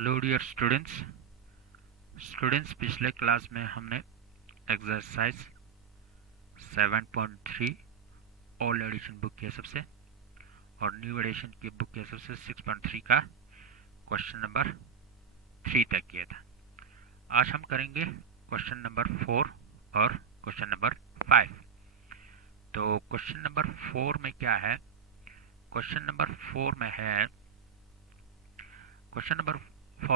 Hello dear students पिछले class में हमने एक्सरसाइज 7.3 ओल्ड एडिशन बुक के हिसाब से और न्यू एडिशन की बुक के हिसाब से 6.3 का क्वेश्चन नंबर 3 तक किया था। आज हम करेंगे क्वेश्चन नंबर 4 और क्वेश्चन नंबर 5। तो क्वेश्चन नंबर 4 में क्या है? क्वेश्चन नंबर 4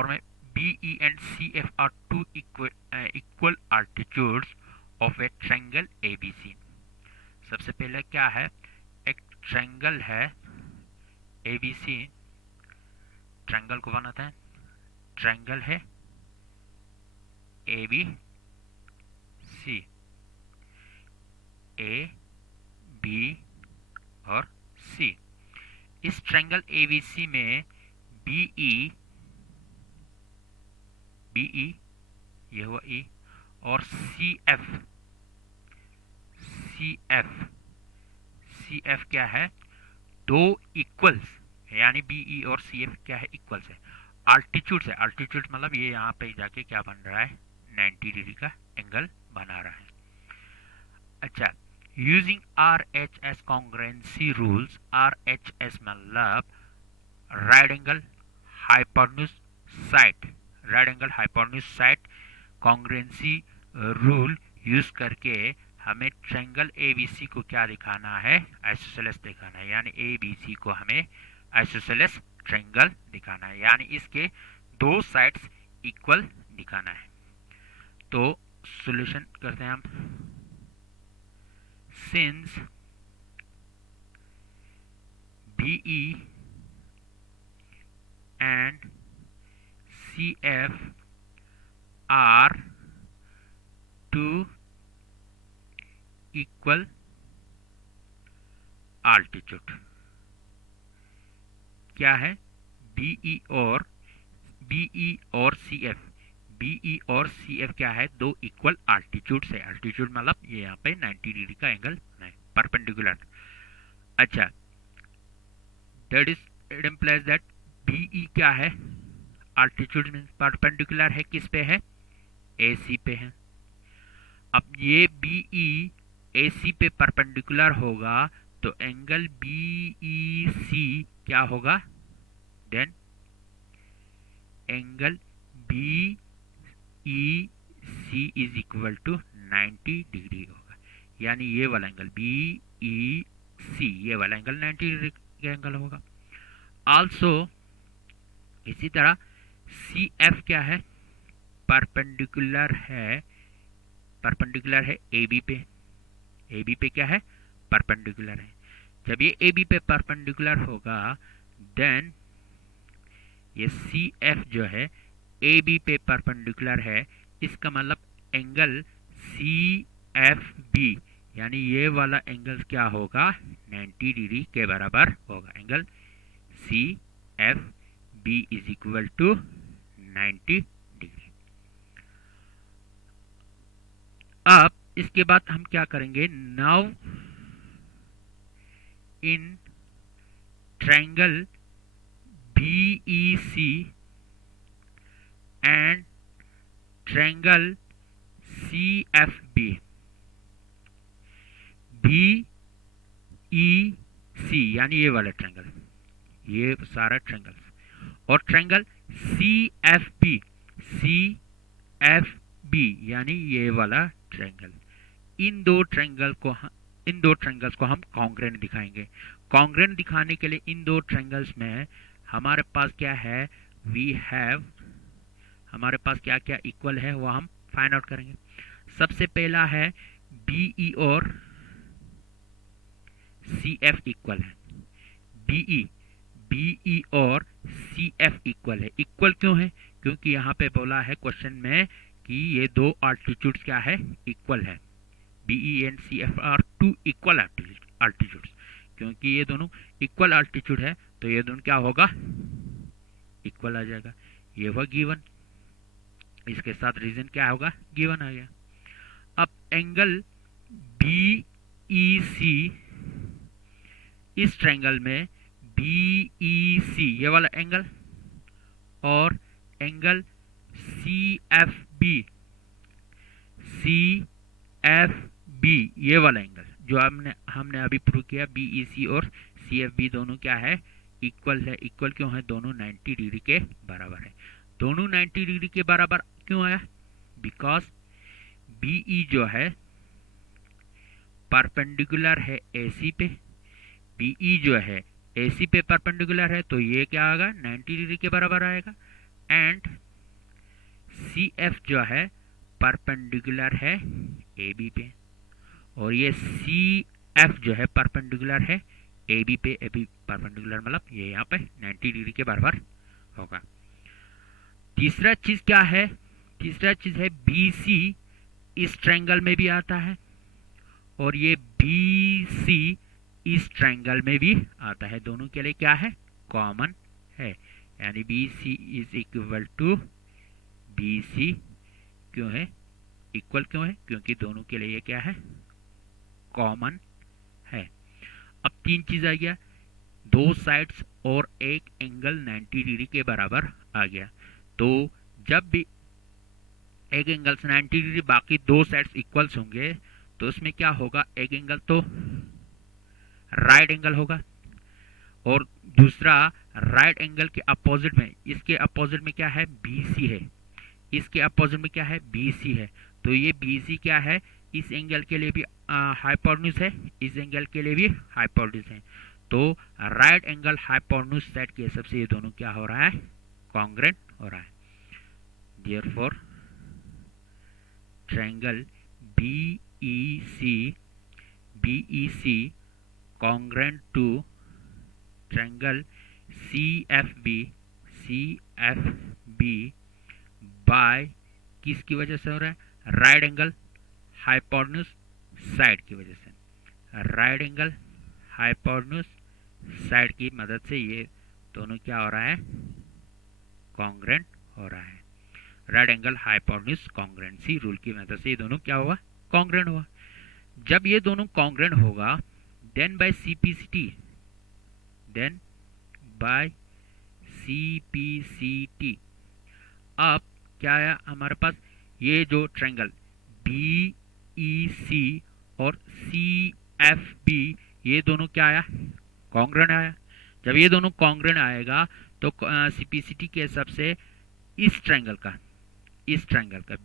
में BE and CF are two equal altitudes of a triangle ABC। सबसे पहले क्या है? एक ट्रायंगल है ABC, ट्रायंगल को बनाते हैं। ट्रायंगल है ABC, A B और C। इस ट्रायंगल ABC में BE ये हुआ E और CF क्या है? दो इक्वल्स, यानी BE और CF क्या है? इक्वल्स है। अल्टीट्यूड है, अल्टीट्यूड मतलब ये यहाँ पे जाके क्या बन रहा है? 90 डिग्री का एंगल बना रहा है। अच्छा, using RHS congruency rules, RHS मतलब right angle hypotenuse side congruency rule use करके हमें ट्रायंगल ABC को क्या दिखाना है? आइसोसेलेस दिखाना है। यानी ABC को हमें आइसोसेलेस ट्रायंगल दिखाना है, यानी इसके दो साइड्स इक्वल दिखाना है। तो सॉल्यूशन करते हैं हम। Since BE and CF are two equal altitude। क्या है? BE और CF क्या है? दो इक्वल अल्टीट्यूड है। अल्टीट्यूड मतलब ये यहाँ पे 90 डिग्री का एंगल है, परपेंडिकुलर। अच्छा, that is it implies that BE क्या है? अल्टीट्यूड मीन्स परपेंडिकुलर है, किस पे है? AC पे है। अब ये BE AC पे परपेंडिकुलर होगा तो एंगल BEC क्या होगा? Then angle BEC is equal to 90 degree होगा। यानी ये वाला एंगल BEC, ये वाला एंगल 90 डिग्री का एंगल होगा। आल्सो इसी तरह CF क्या है? परपेंडिकुलर है AB पे क्या है? परपेंडिकुलर है। जब ये AB पे परपेंडिकुलर होगा देन ये CF जो है AB पे परपेंडिकुलर है। इसका मतलब एंगल CFB यानी ये वाला एंगल क्या होगा? 90 डिग्री के बराबर होगा। Angle CFB is equal to 90 degree. अब इसके बाद हम क्या करेंगे? Now in triangle BEC and triangle CFB, BEC यानी ये वाला ट्रायंगल, ये सारा ट्रायंगल, और ट्रायंगल CFB यानी ये वाला ट्रायंगल। इन दो ट्रायंगल्स को हम कॉन्ग्रुएंट दिखाएंगे। कॉन्ग्रुएंट दिखाने के लिए इन दो ट्रायंगल्स में हमारे पास क्या है? हमारे पास क्या क्या इक्वल है वो हम फाइंड आउट करेंगे। सबसे पहला है BE और CF इक्वल है। BE और CF इक्वल है। इक्वल क्यों है? क्योंकि यहाँ पे बोला है क्वेश्चन में कि ये दो अल्टीट्यूड्स क्या है? इक्वल है। BE and CF are two equal altitudes. क्योंकि ये दोनों इक्वल अल्टीट्यूड है तो ये दोनों क्या होगा? इक्वल आ जाएगा। ये हुआ गिवन, इसके साथ रीजन क्या होगा? गिवन आ गया। अब एंगल BEC, इस ट्रायंगल में BEC ये वाला एंगल और angle C F B, C F B, ये वाला एंगल जो हमने अभी प्रूव किया, बी ई सी और सी एफ बी दोनों क्या है, इक्वल है। इक्वल क्यों है, दोनों 90 डिग्री के बराबर है। दोनों 90 डिग्री के बराबर क्यों आया, बिकॉज बी ई जो है परपेंडिकुलर है ए सी पे, बी ई जो है ए सी पे परपेंडिकुलर है, तो ये क्या आएगा, 90 डिग्री के बराबर आएगा। एंड सी एफ जो है परपेंडिकुलर है ए बी पे, और ये सी एफ जो है परपेंडिकुलर है ए बी पे। ए बी परपेंडिकुलर मतलब ये यहाँ पे 90 डिग्री के बराबर होगा। तीसरा चीज क्या है, तीसरा चीज है बी सी इस ट्रायंगल में भी आता है, और ये बी सी इस ट्रायंगल में भी आता है। दोनों के लिए क्या है, कॉमन है, यानी B C is equal to B C. क्यों है इक्वल, क्यों है, क्योंकि दोनों के लिए ये क्या है, कॉमन है। अब तीन चीज आ गया, दो साइड्स और एक एंगल 90 डिग्री के बराबर आ गया। तो जब भी एक एंगल 90 डिग्री बाकी दो साइड्स इक्वल्स होंगे, तो उसमें क्या होगा, एक एंगल तो राइट एंगल होगा, और दूसरा राइट एंगल के अपोजिट में, इसके अपोजिट में क्या है, BC है, इसके अपोजिट में क्या है, BC है। तो ये BC क्या है, इस एंगल के लिए भी हाइपोटेन्यूज है, इस एंगल के लिए भी हाइपोटेन्यूज है। तो राइट एंगल हाइपोटेन्यूज साइड के हिसाब से ये दोनों क्या हो रहा है, कॉन्ग्रेंट हो रहा है। Therefore triangle BEC congruent to triangle CFB by किसकी वजह से हो रहा है, राइट एंगल हाइपोटेन्यूज साइड की वजह से। राइट एंगल हाइपोटेन्यूज साइड की मदद से ये दोनों क्या हो रहा है, कॉन्ग्रेंट हो रहा है। राइट एंगल हाइपोटेन्यूज कॉन्ग्रेंसी रूल की मदद से ये दोनों क्या हुआ, कॉन्ग्रेंट हुआ। जब ये दोनों कॉन्ग्रेंट होगा, देन बाय CPCT, अब क्या आया हमारे पास, ये जो ट्रायंगल BEC और CFB ये दोनों क्या आया, कॉन्ग्रेंट आया। जब ये दोनों कॉन्ग्रेंट आएगा तो CPCT के हिसाब से इस ट्रायंगल का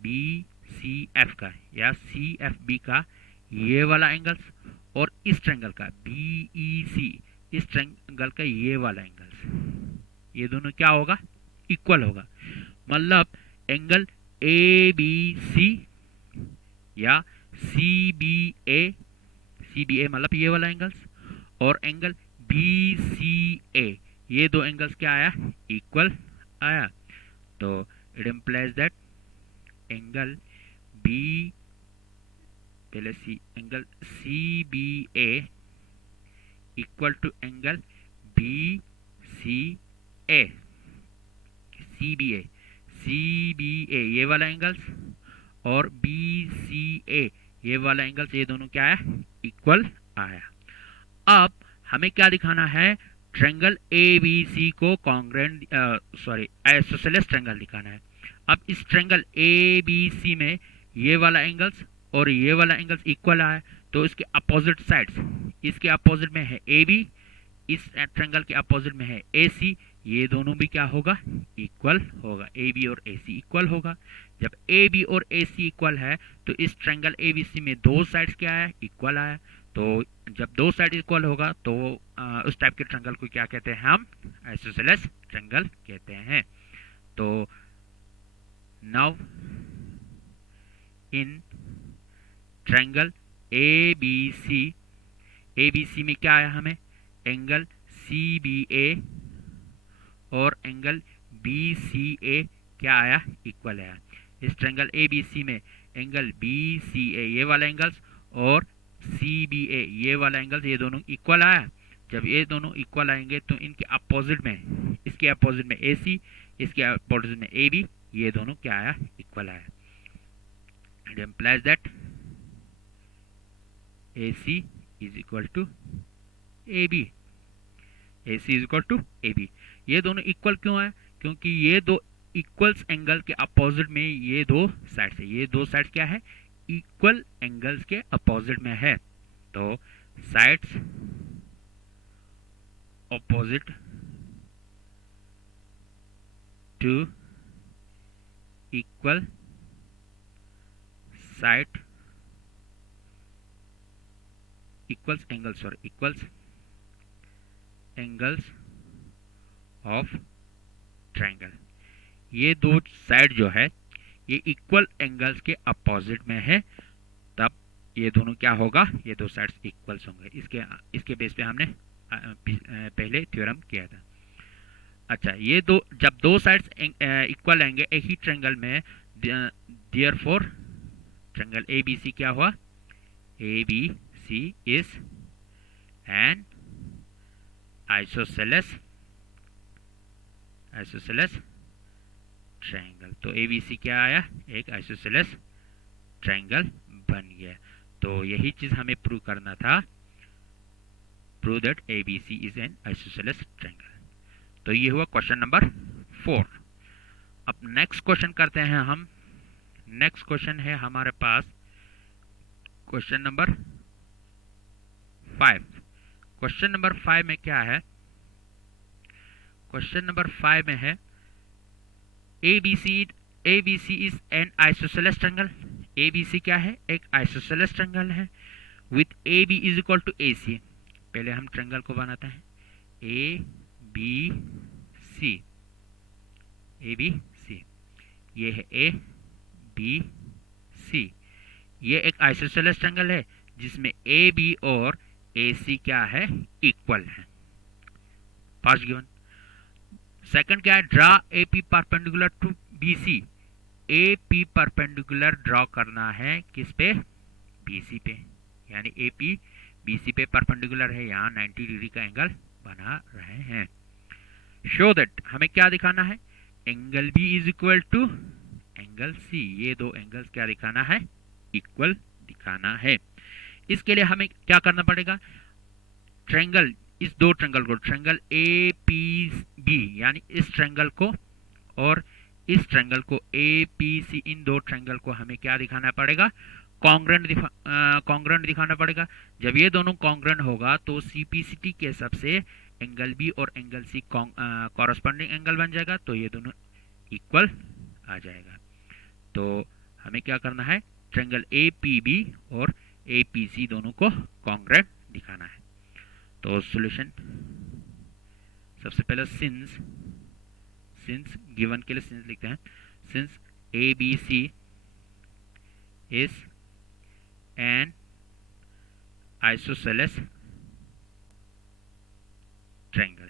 BCF का या CFB का ये वाला एंगल्स, और इस ट्रायंगल का BEC इस ट्रायंगल का ये वाला एंगल्स, ये दोनों क्या होगा, इक्वल होगा। मतलब एंगल ABC या CBA मतलब ये वाला एंगल्स, और एंगल BCA ये दो एंगल्स क्या आया, इक्वल आया। तो it implies that angle angle CBA equal to angle BCA। CBA ये वाला एंगल्स और BCA ये वाला एंगल्स, ये दोनों क्या है, इक्वल आया। अब हमें क्या दिखाना है, ट्रायंगल ABC को कॉन्ग्रेंट आइसोसेलेस ट्रायंगल दिखाना है। अब इस ट्रायंगल ABC में ये वाला एंगल्स और ये वाला एंगल्स इक्वल आया, तो इसके अपोजिट साइड्स, इसके अपोजिट में है AB, इस ट्रायंगल के अपोजिट में है AC, ये दोनों भी क्या होगा, इक्वल होगा। AB और AC इक्वल होगा। जब AB और AC इक्वल है तो इस ट्रायंगल ABC में दो साइड्स क्या है, इक्वल आया। तो जब दो साइड इक्वल होगा तो उस टाइप के ट्रायंगल को क्या कहते हैं, हम आइसोसेलेस ट्रायंगल कहते हैं। तो नाउ इन ट्रायंगल ABC में क्या आया, हमें एंगल CBA और एंगल BCA क्या आया, इक्वल आया। इस ट्रायंगल ABC में एंगल BCA ये वाला एंगल्स और CBA ये वाला एंगल्स, ये दोनों इक्वल आया। जब ये दोनों इक्वल आएंगे तो इनके अपोजिट में, इसके अपोजिट में AC, इसके अपोजिट में AB, ये दोनों क्या आया, इक्वल आया। It implies that AC is equal to AB। AC is equal to AB। ये दोनों इक्वल क्यों है, क्योंकि ये दो इक्वल्स एंगल के अपोजिट में ये दो साइड्स है, ये दो साइड्स क्या है, इक्वल एंगल्स के अपोजिट में है। तो sides opposite to equal side equals angles of triangle. ये दो साइड जो है ये इक्वल एंगल्स के अपोजिट में है, तब ये दोनों क्या होगा, ये दो साइड्स इक्वल्स होंगे। इसके बेस पे हमने पहले थ्योरम किया था। अच्छा, ये दो जब दो साइड्स इक्वल आएंगे एक ही ट्रायंगल में, देयरफॉर ट्रायंगल ABC क्या हुआ, ABC is an isosceles triangle. तो ABC क्या आया, एक आइसोसेलेस ट्रायंगल बन गया। तो यही चीज हमें प्रूव करना था, prove that ABC is an isosceles triangle. तो ये हुआ क्वेश्चन नंबर 4। अब नेक्स्ट क्वेश्चन करते हैं हम। नेक्स्ट क्वेश्चन है हमारे पास क्वेश्चन नंबर 5। क्वेश्चन नंबर 5 में क्या है, क्वेश्चन नंबर 5 में है ABC is an isosceles triangle. ABC क्या है, एक आइसोसेलेस ट्रायंगल है with AB is equal to AC। पहले हम ट्रायंगल को बनाते हैं, ABC, ये है ABC। ये एक आइसोसेलेस ट्रायंगल है जिसमें AB और AC क्या है, इक्वल है। First given. सेकंड क्या है, draw AP perpendicular to BC। AP perpendicular draw करना है किस पे, BC पे, यानी AP BC पे परपेंडिकुलर है, यहाँ 90 डिग्री का एंगल बना रहे हैं। शो दैट, हमें क्या दिखाना है, angle B is equal to angle C। ये दो एंगल्स क्या दिखाना है, इक्वल दिखाना है। इसके लिए हमें क्या करना पड़ेगा, ट्रायंगल, इस दो ट्रायंगल को, ट्रायंगल APB यानी इस ट्रायंगल को और इस ट्रायंगल को APC, इन दो ट्रायंगल को हमें क्या दिखाना पड़ेगा, कॉन्ग्रेंट दिखाना पड़ेगा। जब ये दोनों कॉन्ग्रेंट होगा तो CPCT के हिसाब से एंगल B और एंगल C कॉरस्पॉन्डिंग एंगल बन जाएगा, तो ये दोनों इक्वल आ जाएगा। तो हमें क्या करना है, ट्रायंगल APB और APC दोनों को कॉन्ग्रेंट दिखाना है। तो सॉल्यूशन, सबसे पहले सिंस गिवन के लिए सिंस लिखते हैं, since ABC is an isosceles triangle.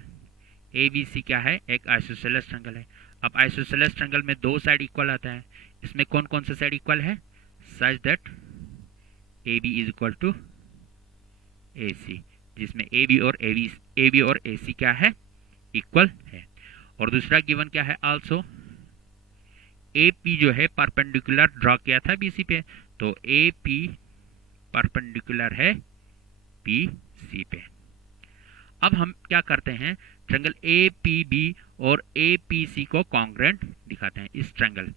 ABC क्या है, एक आइसोसेलेस ट्रायंगल है। अब आइसोसेलेस ट्रायंगल में दो साइड इक्वल आता है, इसमें कौन कौन से साइड इक्वल है, such that AB is equal to AC, जिसमें AB और AC क्या है, इक्वल है। और दूसरा गिवन क्या है, आल्सो AP जो है परपेंडिकुलर ड्रॉ किया था BC पे, तो AP परपेंडिकुलर है BC पे। अब हम क्या करते हैं, ट्रायंगल APB और APC को कॉन्ग्रेंट दिखाते हैं। इस ट्रायंगल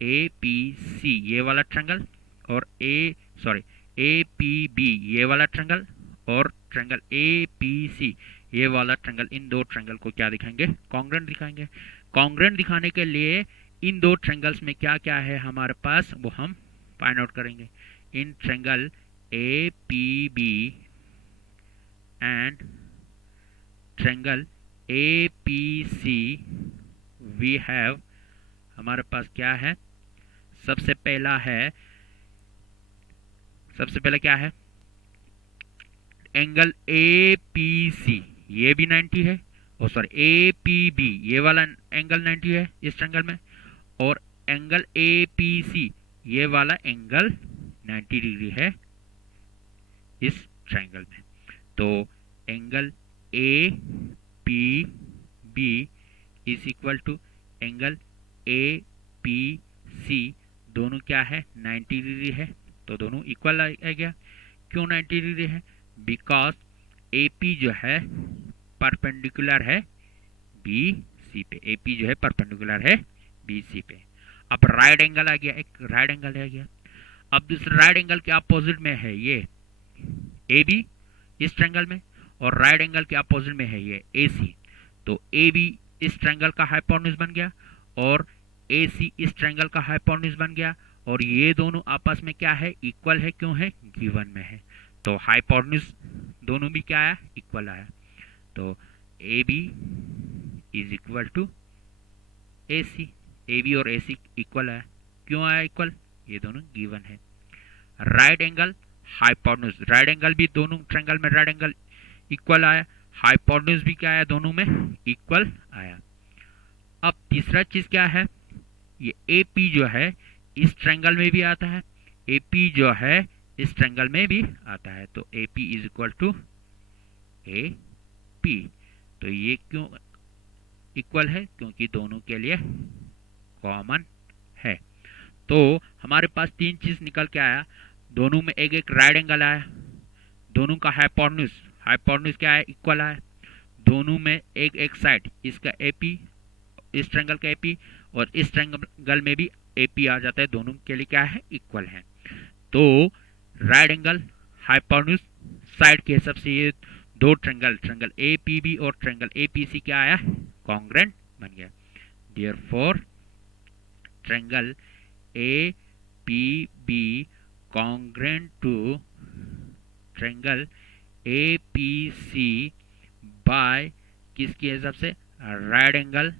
APC ये वाला ट्रायंगल और APB ये वाला ट्रायंगल और ट्रायंगल APC ये वाला ट्रायंगल, इन दो ट्रायंगल को क्या दिखाएंगे, कॉन्ग्रेंट दिखाएंगे। कॉन्ग्रेंट दिखाने के लिए इन दो ट्रायंगल्स में क्या क्या है हमारे पास, वो हम फाइंड आउट करेंगे। In triangle APB and triangle APC we have, हमारे पास क्या है, सबसे पहला क्या है, एंगल APC ये भी 90 है, और APB ये वाला एंगल 90 है इस ट्रायंगल में, और एंगल APC ये वाला एंगल 90 डिग्री है इस ट्रायंगल में। तो angle APB is equal to angle APC, दोनों क्या है, 90 डिग्री है, तो दोनों इक्वल आ गया। क्यों 90 डिग्री है, बिकॉज AP जो है परपेंडिकुलर है BC BC पे, AP जो है परपेंडिकुलर है BC पे। अब राइट एंगल आ गया, एक राइट एंगल आ गया। अब दूसरा राइट एंगल के अपोजिट में है ये AB इस ट्रायंगल में, और राइट एंगल के अपोजिट में है ये AC। तो AB इस ट्रायंगल का हाइपोटेन्यूज बन गया और AC इस ट्रायंगल का हाइपोटेन्यूज बन गया, और ये दोनों आपस में क्या है, इक्वल है। क्यों है, गिवन में है। तो हाइपोटेन्यूज दोनों भी क्या आया, इक्वल आया। तो AB is equal to AC, AB और AC इक्वल आया। क्यों आया इक्वल, ये दोनों गिवन है। Right angle hypotenuse, right angle भी दोनों ट्रायंगल में राइट एंगल इक्वल आया, हाइपोटेन्यूज भी क्या आया, दोनों में इक्वल आया। अब तीसरा चीज क्या है, ये AP जो है इस ट्रायंगल में भी आता है, AP जो है इस ट्रायंगल में भी आता है। तो AP is equal to AP। तो ये क्यों इक्वल है, क्योंकि दोनों के लिए कॉमन है। तो हमारे पास तीन चीज निकल के आया, दोनों में एक एक राइट एंगल आया, दोनों का हाइपोटेन्यूज, हाइपोटेन्यूज क्या है, इक्वल आया। दोनों में एक एक साइड, इसका AP इस ट्रायंगल का AP और इस ट्रायंगल में भी AP आ जाता है, दोनों के लिए क्या है, इक्वल है। तो राइट एंगल हाइपोटेन्यूज साइड के हिसाब से ये दो ट्रायंगल, ट्रायंगल APB और ट्रायंगल APC क्या आया, कॉन्ग्रुएंट बन गया। Therefore triangle APB congruent to triangle APC by किसके हिसाब से, राइट एंगल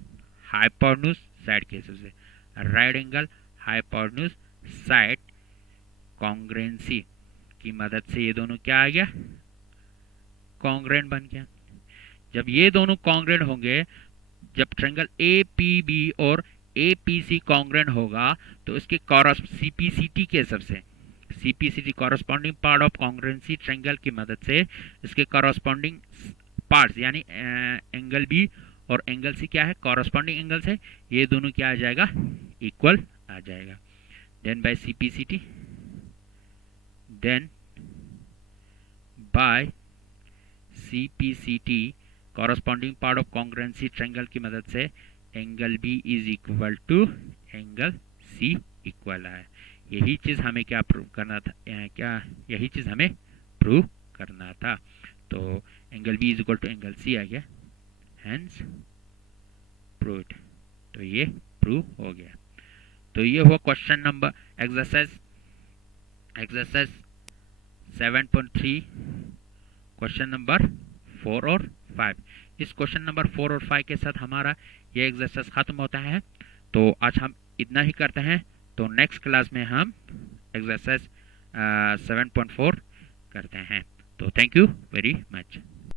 हाइपोटेन्यूज साइड के हिसाब से, right angle hypotenuse side congruency की मदद से ये दोनों क्या आ गया, कॉन्ग्रुएंट बन गया। जब ये दोनों कॉन्ग्रुएंट होंगे, जब ट्रायंगल APB और APC कॉन्ग्रुएंट होगा, तो इसके CPCT के हिसाब से, CPCT corresponding part of congruency triangle की मदद से इसके कॉरस्पॉन्डिंग पार्ट्स यानी एंगल B और एंगल C क्या है, कॉरस्पॉन्डिंग एंगल्स है, ये दोनों क्या आ जाएगा, इक्वल आ जाएगा। Then by CPCT, then by CPCT corresponding part of congruency triangle की मदद से angle B is equal to angle C equal है। यही चीज हमें क्या प्रूव करना था, यही चीज हमें प्रूव करना था। तो angle B is equal to angle C आ गया, हेंस प्रूव्ड। तो ये प्रूव हो गया। तो ये हुआ question number exercise 7.3 question number 4 और 5। इस क्वेश्चन नंबर 4 और 5 के साथ हमारा ये एक्सरसाइज खत्म होता है। तो आज हम इतना ही करते हैं। तो नेक्स्ट क्लास में हम एक्सरसाइज 7.4 करते हैं। तो थैंक यू वेरी मच।